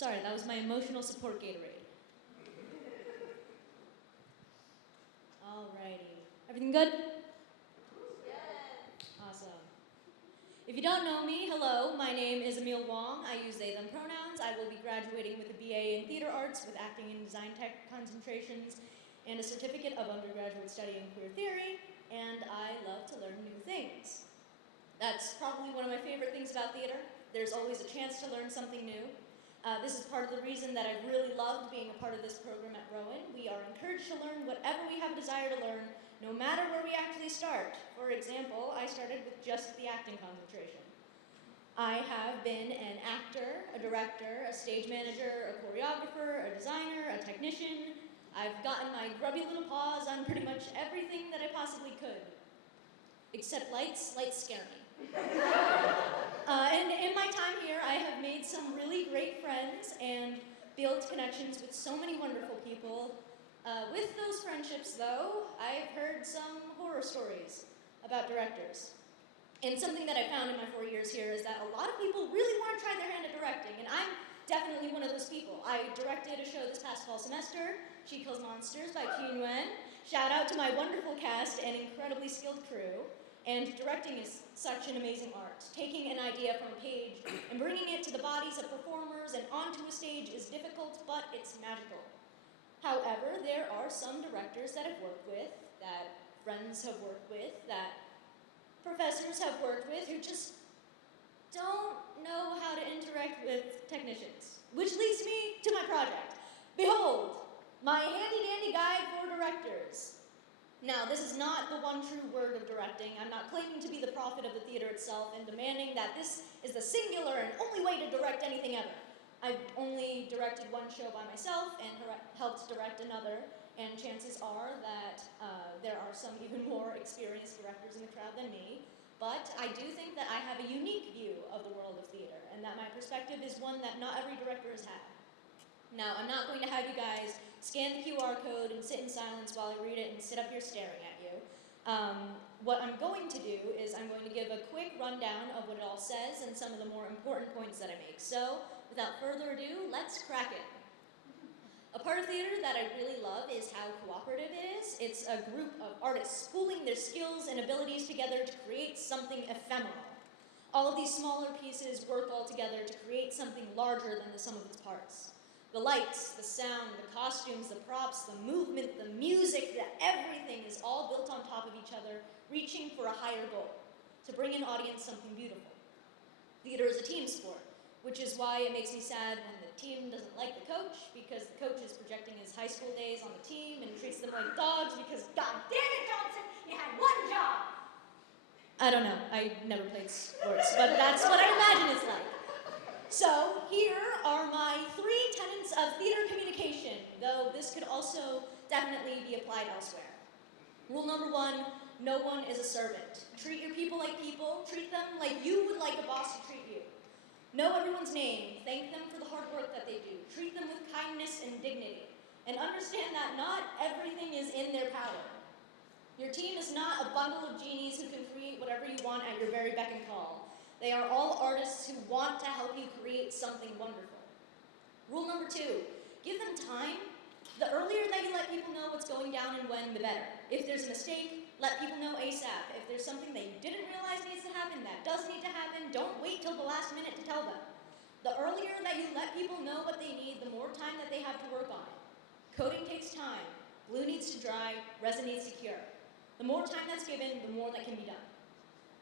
Sorry, that was my emotional support Gatorade. Alrighty. Everything good? Yes. Awesome. If you don't know me, hello, my name is Emil Wong. I use they, them pronouns. I will be graduating with a BA in Theater Arts with Acting and Design Tech concentrations and a certificate of undergraduate study in queer theory, and I love to learn new things. That's probably one of my favorite things about theater. There's always a chance to learn something new. This is part of the reason that I've really loved being a part of this program at Rowan. We are encouraged to learn whatever we have a desire to learn, no matter where we actually start. For example, I started with just the acting concentration. I have been an actor, a director, a stage manager, a choreographer, a designer, a technician. I've gotten my grubby little paws on pretty much everything that I possibly could. Except lights. Lights scare me. And in my time here, I have made some really great friends and built connections with so many wonderful people. With those friendships, though, I've heard some horror stories about directors. And something that I found in my 4 years here is that a lot of people really want to try their hand at directing, and I'm definitely one of those people. I directed a show this past fall semester, She Kills Monsters by Kyun Nguyen. Shout out to my wonderful cast and incredibly skilled crew. And directing is such an amazing art. Taking an idea from a page and bringing it to the bodies of performers and onto a stage is difficult, but it's magical. However, there are some directors that I've worked with, that friends have worked with, that professors have worked with, who just don't know how to interact with technicians. Which leads me to my project. Behold, my handy-dandy guide for directors. Now, this is not the one true word of directing. I'm not claiming to be the prophet of the theater itself and demanding that this is the singular and only way to direct anything ever. I've only directed one show by myself and helped direct another, and chances are that there are some even more experienced directors in the crowd than me. But I do think that I have a unique view of the world of theater, and that my perspective is one that not every director has had. Now, I'm not going to have you guys scan the QR code and sit in silence while I read it and sit up here staring at you. What I'm going to do is I'm going to give a quick rundown of what it all says and some of the more important points that I make. So, without further ado, let's crack it. A part of theater that I really love is how cooperative it is. It's a group of artists pooling their skills and abilities together to create something ephemeral. All of these smaller pieces work all together to create something larger than the sum of its parts. The lights, the sound, the costumes, the props, the movement, the music, everything is all built on top of each other, reaching for a higher goal, to bring an audience something beautiful. Theater is a team sport, which is why it makes me sad when the team doesn't like the coach, because the coach is projecting his high school days on the team and treats them like dogs because, God damn it, Johnson, you had one job! I don't know, I never played sports, but that's what I imagine it's like. So, here are my 3 tenets of theater communication, though this could also definitely be applied elsewhere. Rule number 1, no one is a servant. Treat your people like people, treat them like you would like a boss to treat you. Know everyone's name, thank them for the hard work that they do, treat them with kindness and dignity, and understand that not everything is in their power. Your team is not a bundle of genies who can create whatever you want at your very beck and call. They are all artists who want to help you create something wonderful. Rule number 2, give them time. The earlier that you let people know what's going down and when, the better. If there's a mistake, let people know ASAP. If there's something that you didn't realize needs to happen, that does need to happen, don't wait till the last minute to tell them. The earlier that you let people know what they need, the more time that they have to work on it. Coding takes time. Glue needs to dry, resin needs to cure. The more time that's given, the more that can be done.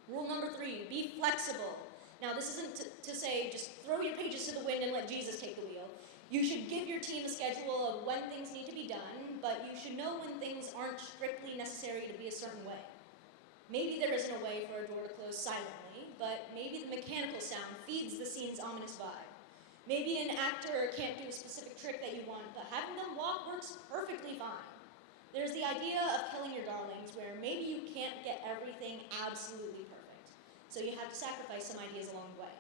Rule number 3, be flexible. Now, this isn't to say just throw your pages to the wind and let Jesus take the wheel. You should give your team a schedule of when things need to be done, but you should know when things aren't strictly necessary to be a certain way. Maybe there isn't a way for a door to close silently, but maybe the mechanical sound feeds the scene's ominous vibe. Maybe an actor can't do a specific trick that you want, but having them walk works perfectly fine. There's the idea of killing your darlings, where maybe you can't get everything absolutely perfect. So you have to sacrifice some ideas along the way.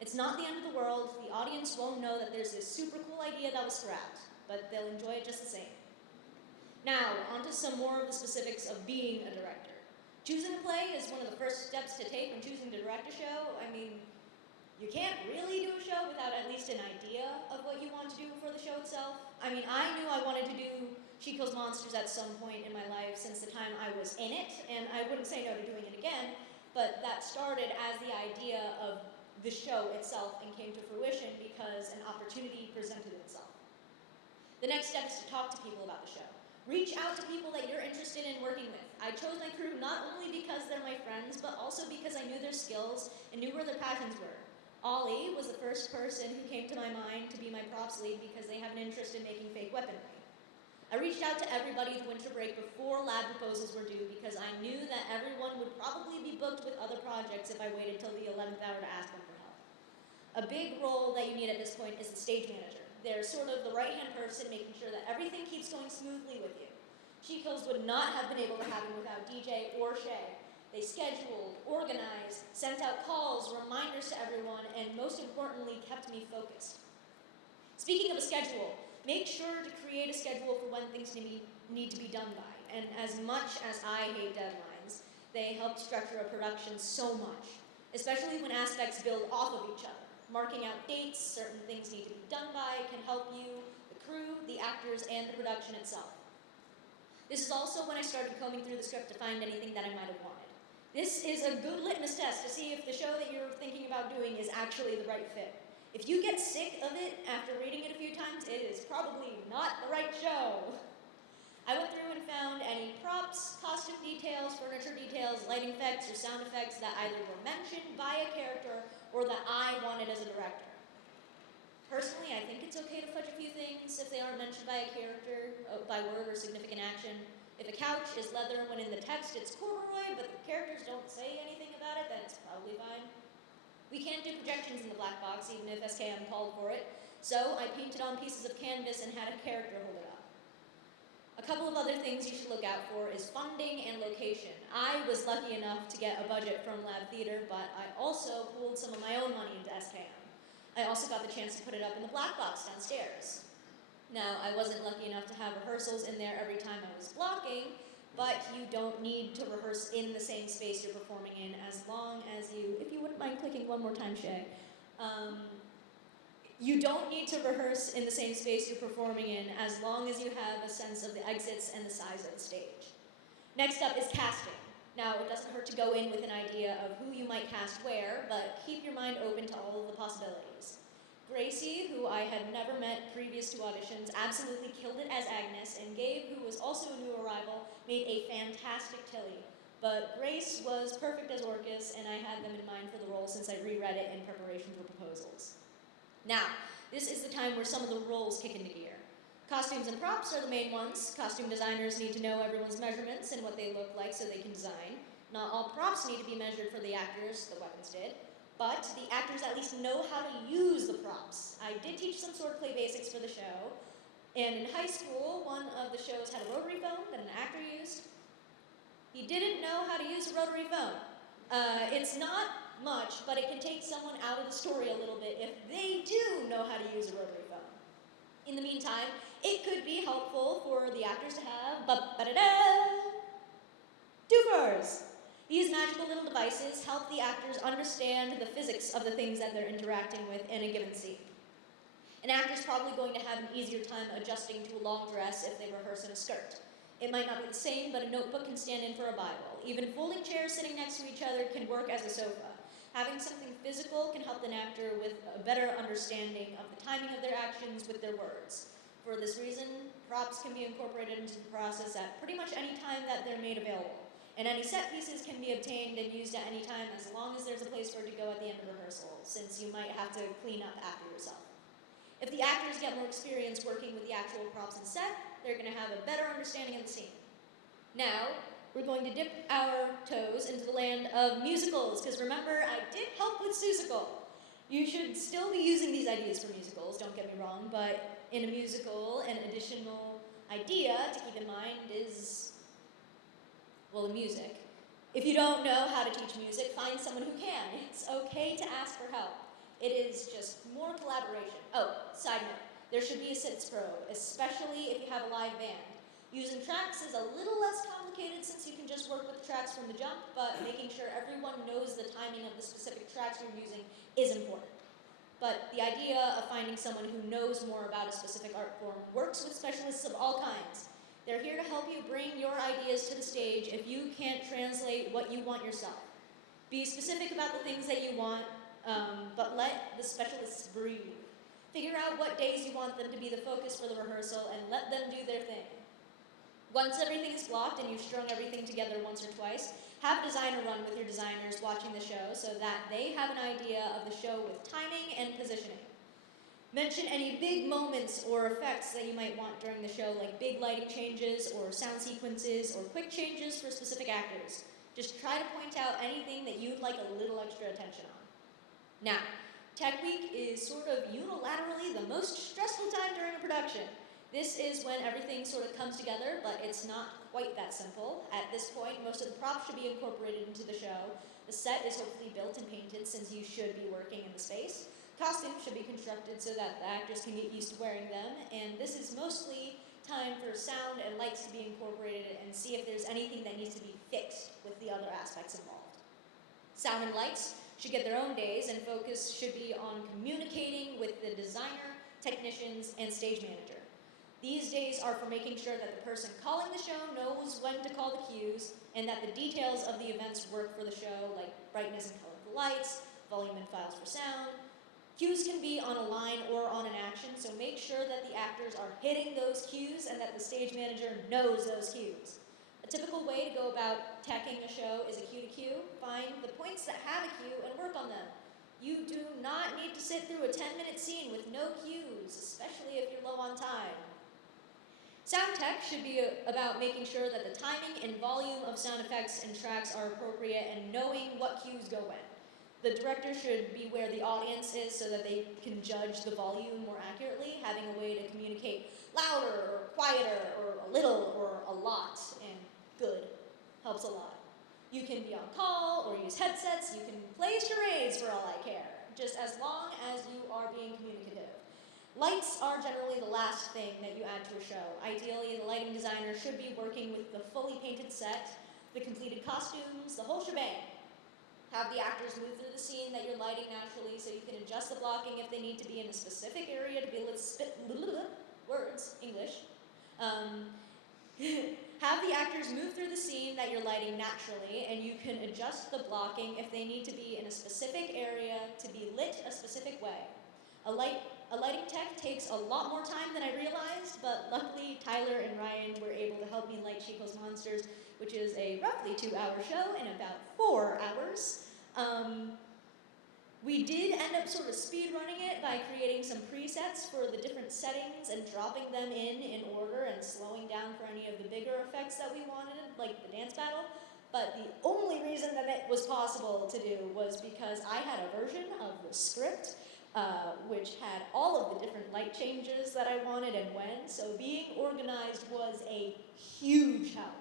It's not the end of the world. The audience won't know that there's this super cool idea that was scrapped, but they'll enjoy it just the same. Now, onto some more of the specifics of being a director. Choosing a play is one of the first steps to take when choosing to direct a show. I mean, You can't really do a show without at least an idea of what you want to do for the show itself. I mean, I knew I wanted to do She Kills Monsters at some point in my life since the time I was in it, and I wouldn't say no to doing it again, but that started as the idea of the show itself and came to fruition because an opportunity presented itself. The next step is to talk to people about the show. Reach out to people that you're interested in working with. I chose my crew not only because they're my friends, but also because I knew their skills and knew where their passions were. Ollie was the first person who came to my mind to be my props lead because they have an interest in making fake weaponry. I reached out to everybody the winter break before lab proposals were due because I knew that everyone would probably be booked with other projects if I waited till the 11th hour to ask them for help. A big role that you need at this point is the stage manager. They're sort of the right-hand person making sure that everything keeps going smoothly with you. She Kills would not have been able to happen without DJ or Shay. They scheduled, organized, sent out calls, reminders to everyone, and most importantly, kept me focused. Speaking of a schedule, make sure to create a schedule for when things need to be done by. And as much as I hate deadlines, they help structure a production so much, especially when aspects build off of each other. Marking out dates, certain things need to be done by, can help you, the crew, the actors, and the production itself. This is also when I started combing through the script to find anything that I might have wanted. This is a good litmus test to see if the show that you're thinking about doing is actually the right fit. If you get sick of it after reading it a few times, it is probably not the right show. I went through and found any props, costume details, furniture details, lighting effects, or sound effects that either were mentioned by a character or that I wanted as a director. Personally, I think it's okay to fudge a few things if they aren't mentioned by a character, by word or significant action. If a couch is leather when in the text it's corduroy, but the characters don't say anything about it, then it's probably fine. We can't do projections in the black box, even if SKM called for it, so I painted on pieces of canvas and had a character hold it up. A couple of other things you should look out for is funding and location. I was lucky enough to get a budget from Lab Theater, but I also pooled some of my own money into SKM. I also got the chance to put it up in the black box downstairs. Now, I wasn't lucky enough to have rehearsals in there every time I was blocking, but you don't need to rehearse in the same space you're performing in as long as you, if you wouldn't mind clicking one more time, Shay. You don't need to rehearse in the same space you're performing in as long as you have a sense of the exits and the size of the stage. Next up is casting. Now, it doesn't hurt to go in with an idea of who you might cast where, but keep your mind open to all of the possibilities. Gracie, who I had never met previous to auditions, absolutely killed it as Agnes, and Gabe, who was also a new arrival, made a fantastic Tilly. But Grace was perfect as Orcus, and I had them in mind for the role since I reread it in preparation for proposals. Now, this is the time where some of the roles kick into gear. Costumes and props are the main ones. Costume designers need to know everyone's measurements and what they look like so they can design. Not all props need to be measured for the actors, the weapons did, but the actors at least know how to use the props. I did teach some swordplay basics for the show, and in high school, one of the shows had a rotary phone that an actor used. He didn't know how to use a rotary phone. It's not much, but it can take someone out of the story a little bit if they do know how to use a rotary phone. In the meantime, it could be helpful for the actors to have doofers. These magical little devices help the actors understand the physics of the things that they're interacting with in a given scene. An actor's probably going to have an easier time adjusting to a long dress if they rehearse in a skirt. It might not be the same, but a notebook can stand in for a Bible. Even folding chairs sitting next to each other can work as a sofa. Having something physical can help an actor with a better understanding of the timing of their actions with their words. For this reason, props can be incorporated into the process at pretty much any time that they're made available. And any set pieces can be obtained and used at any time as long as there's a place for it to go at the end of rehearsal, since you might have to clean up after yourself. If the actors get more experience working with the actual props and set, they're going to have a better understanding of the scene. Now, we're going to dip our toes into the land of musicals, because remember, I did help with Seussical. You should still be using these ideas for musicals, don't get me wrong, but in a musical, an additional idea to keep in mind is, well, the music. If you don't know how to teach music, find someone who can. It's okay to ask for help. It is just more collaboration. Oh, side note, there should be a sits probe, especially if you have a live band. Using tracks is a little less complicated since you can just work with the tracks from the jump, but making sure everyone knows the timing of the specific tracks you're using is important. But the idea of finding someone who knows more about a specific art form works with specialists of all kinds. They're here to help you bring your ideas to the stage if you can't translate what you want yourself. Be specific about the things that you want, but let the specialists breathe. Figure out what days you want them to be the focus for the rehearsal and let them do their thing. Once everything is blocked and you've strung everything together once or twice, have a designer run with your designers watching the show so that they have an idea of the show with timing and positioning. Mention any big moments or effects that you might want during the show, like big lighting changes or sound sequences or quick changes for specific actors. Just try to point out anything that you'd like a little extra attention on. Now, Tech Week is sort of unilaterally the most stressful time during a production. This is when everything sort of comes together, but it's not quite that simple. At this point, most of the props should be incorporated into the show. The set is hopefully built and painted since you should be working in the space. Costumes should be constructed so that the actors can get used to wearing them, and this is mostly time for sound and lights to be incorporated and see if there's anything that needs to be fixed with the other aspects involved. Sound and lights should get their own days, and focus should be on communicating with the designer, technicians, and stage manager. These days are for making sure that the person calling the show knows when to call the cues and that the details of the events work for the show, like brightness and colorful lights, volume and files for sound. Cues can be on a line or on an action, so make sure that the actors are hitting those cues and that the stage manager knows those cues. A typical way to go about teching a show is a cue to cue. Find the points that have a cue and work on them. You do not need to sit through a 10-minute scene with no cues, especially if you're low on time. Sound tech should be about making sure that the timing and volume of sound effects and tracks are appropriate and knowing what cues go when. The director should be where the audience is so that they can judge the volume more accurately, having a way to communicate louder or quieter or a little or a lot, and good helps a lot. You can be on call or use headsets, you can play charades for all I care, just as long as you are being communicative. Lights are generally the last thing that you add to a show. Ideally, the lighting designer should be working with the fully painted set, the completed costumes, the whole shebang. Have the actors move through the scene that you're lighting naturally so you can adjust the blocking if they need to be in a specific area to be able to spit words, English. Have the actors move through the scene that you're lighting naturally, and you can adjust the blocking if they need to be in a specific area to be lit a specific way. A lighting tech takes a lot more time than I realized, but luckily Tyler and Ryan were able to help me light Chico's Monsters, which is a roughly 2-hour show in about 4 hours. We did end up sort of speed running it by creating some presets for the different settings and dropping them in order and slowing down for any of the bigger effects that we wanted, like the dance battle. But the only reason that it was possible to do was because I had a version of the script which had all of the different light changes that I wanted and when, so being organized was a huge help.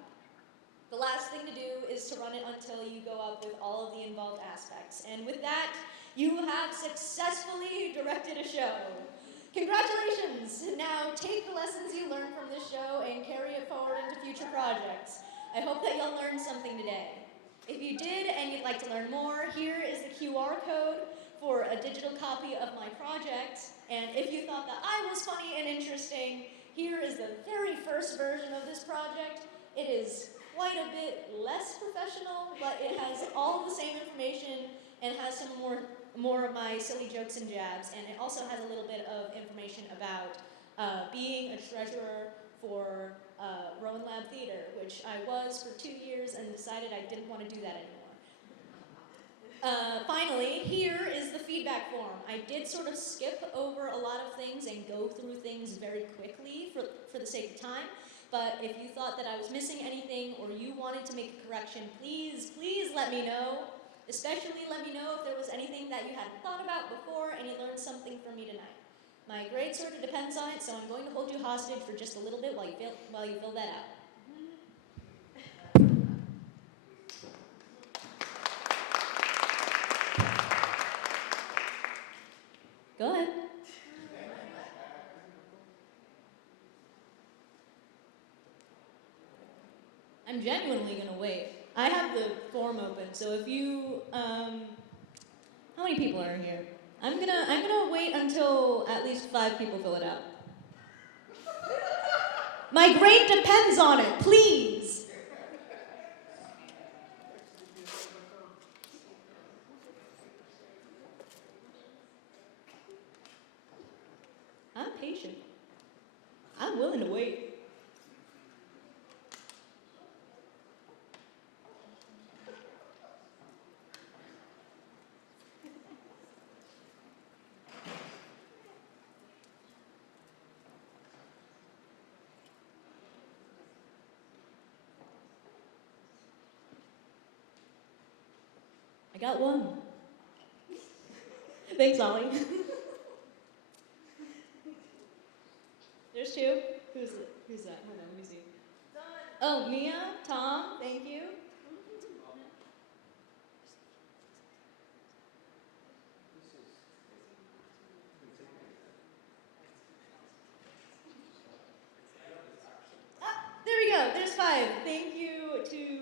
The last thing to do is to run it until you go up with all of the involved aspects. And with that, you have successfully directed a show. Congratulations! Now take the lessons you learned from this show and carry it forward into future projects. I hope that you'll learn something today. If you did and you'd like to learn more, here is the QR code for a digital copy of my project. And if you thought that I was funny and interesting, here is the very first version of this project. It is quite a bit less professional, but it has all of the same information and has some more of my silly jokes and jabs. And it also has a little bit of information about being a treasurer for Rowan Lab Theater, which I was for 2 years and decided I didn't want to do that anymore. Finally, here is the feedback form. I did sort of skip over a lot of things and go through things very quickly for the sake of time, but if you thought that I was missing anything or you wanted to make a correction, please let me know. Especially let me know if there was anything that you hadn't thought about before and you learned something from me tonight. My grade sort of depends on it, so I'm going to hold you hostage for just a little bit while you fill that out. Go ahead. I'm genuinely going to wait. I have the form open, so if you, how How many people are here? I'm gonna wait until at least 5 people fill it out. My grade depends on it, please. I'm patient. I'm willing to wait. I got one. Thanks, Ollie. There's 2. Who's that? Hold on, let me see. Oh, Mia, Tom, thank you. There we go. There's 5. Thank you to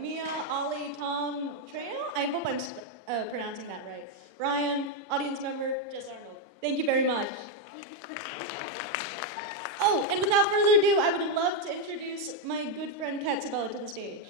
Mia, Ollie, Tom, Treo. I hope I'm pronouncing that right. Ryan, audience member, Jess Arnold. Thank you very much. Oh, and without further ado, I would love to introduce my good friend Kat Sabella to the stage.